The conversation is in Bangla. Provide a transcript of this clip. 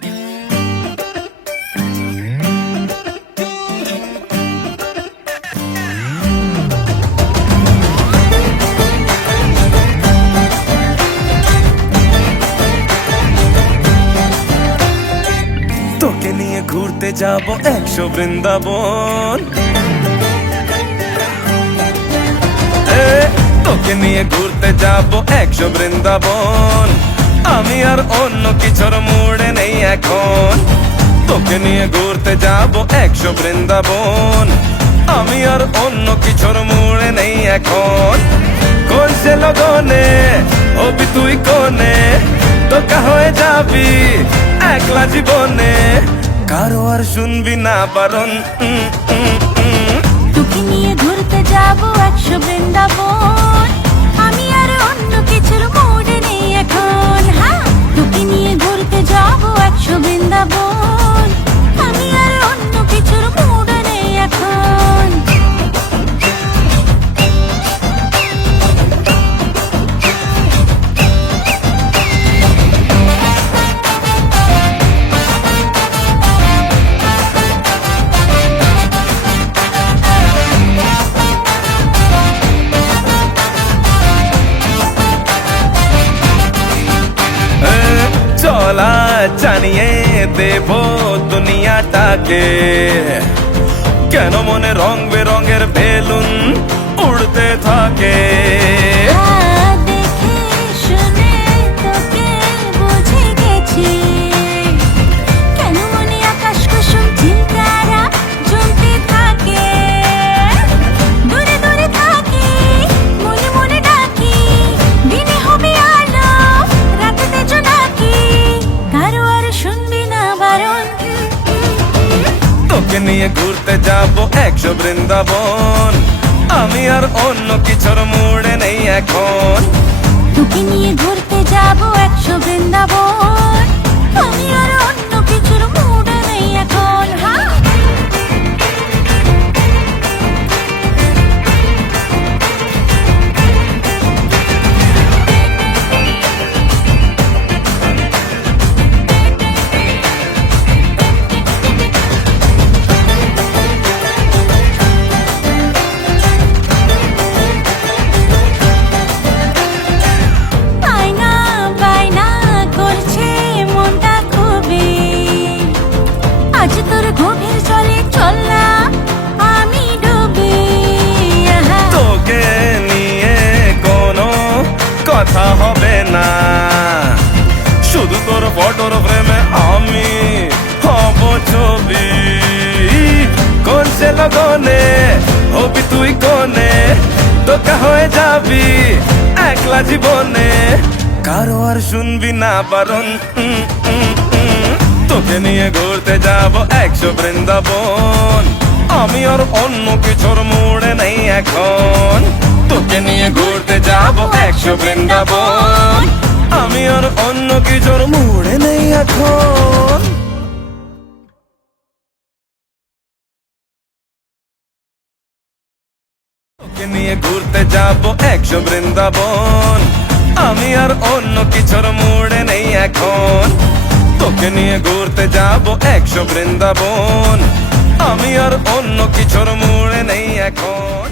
তোকে নিয়ে ঘুরতে যাব 100 বৃন্দাবন, তোকে নিয়ে ঘুরতে যাব 100 বৃন্দাবন। আমি আর অন্য কিছুর মুডে নেই এখন। তোকে নিয়ে ঘুরতে যাব 100 বৃন্দাবন। আমি আর অন্য কিছুর মুডে নেই এখন। কোন সে লগনে হবি তুই কোনে, তোকা হয়ে যাবি একলা জীবনে, কারো আর শুনবি না বারণ। তোকে নিয়ে ঘুরতে যাব 100 বৃন্দাবন। আমি আর অন্য কিছুর মুডে নেই এখন। হ্যাঁ, তোকে নিয়ে ঘুরতে যাব 100 বৃন্দাবন। আমি আর অন্য কিছুর মুডে নেই এখন। চলা জানিয়ে দেব দুনিয়াটাকে, কেন মনে রং বেরঙের বেলুন উড়তে থাকে। দেখে শুনে তোকে বুঝে গেছি, কেন মনে আকাশ কুসুম চিন্তারা জমতে থাকে। দূরে দূরে থাকি, মনে মনে ডাকি, দিনে হবে আলো, রাতেতে জোনাকি, কারো আর শুনবি না বারণ। তোকে নিয়ে ঘুরতে যাব 100 বৃন্দাবন। আমি আর অন্য কিছুর মুডে নেই এখন। তোকে নিয়ে ঘুরতে যাব 100 বৃন্দাবন। আমি আর অন্য কিছুর মুডে নেই এখন। হ্যাঁ, আয়না বায়না করছে মনটা খুবই, আজ তোর গভীর জলে চললাম আমি ডুবি। আহা, তোকে নিয়ে কোনো কথা হবে না, শুধু তোর ফটোর ফ্রেমে আমি হব ছবি। কোন সে লগনে হবি তুই কোনে, তোকা হয়ে যাবি একলা জীবনে, কারো আর শুনবি না বারণ। তোকে নিয়ে ঘুরতে যাব 100 বৃন্দাবন। আমি আর অন্য কিছুর মুডে নেই এখন। তোকে নিয়ে ঘুরতে যাব 100 বৃন্দাবন। আমি আর অন্য কিছুর মুডে নেই এখন। তোকে নিয়ে ঘুরতে যাব 100 বৃন্দাবন। আমি আর অন্য কিছুর মুডে নেই এখন। তোকে নিয়ে ঘুরতে যাব 100 বৃন্দাবন। আমি আর অন্য কিছুর মুডে নেই এখন।